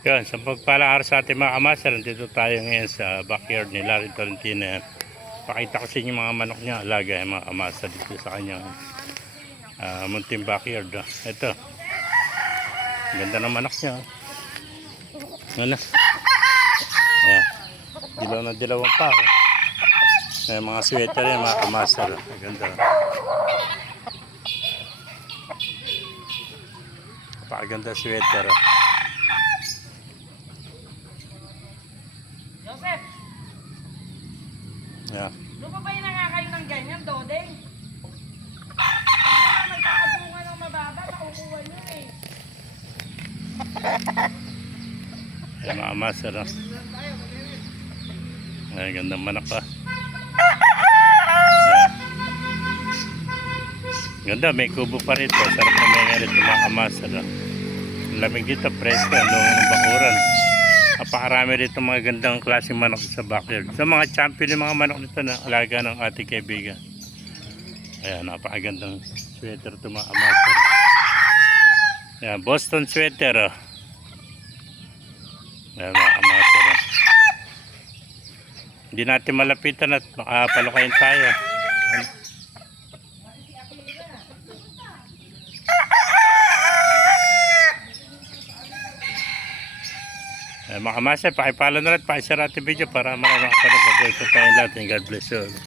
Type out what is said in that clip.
Yun, sa pagpalang araw sa ating mga kamaster, dito tayo ngayon sa backyard ni Larry Tolentino. Pakita ko sa inyo mga manok niya, alaga yung mga kamaster dito sa kanyang munting backyard. Ito, ganda ng manok niya. Ano? Ayan, dilaw na dilawang pa ako. Ayan, mga sweater yan mga kamaster. Ganda. Napakaganda sweater. Joseph, Yeah. doon pa ba yung nakakayo ng ganyan, Dodeng? Pag naman magkakabunga ng mababa, nakukuha nyo eh. Ayan mga master. Ayan, gandang manok pa. Ayan. Ganda, may kubo pa rito. Sarap na may nga rito mga master. Lamig dito, presko, ang bakuran. Napakarami rito mga gandang klaseng manok sa backyard. Sa mga champion yung mga manok nito na alaga ng ating kaibigan. Ayan, napakagandang sweater ito mga master. Ayan, Boston sweater. Ayan mga master. Hindi natin malapitan at makapalukayin tayo. Ayan. Mga master, pakipalo na rin, pakishare natin video para marami makapanood. Babuhay po tayong lahat. God bless you.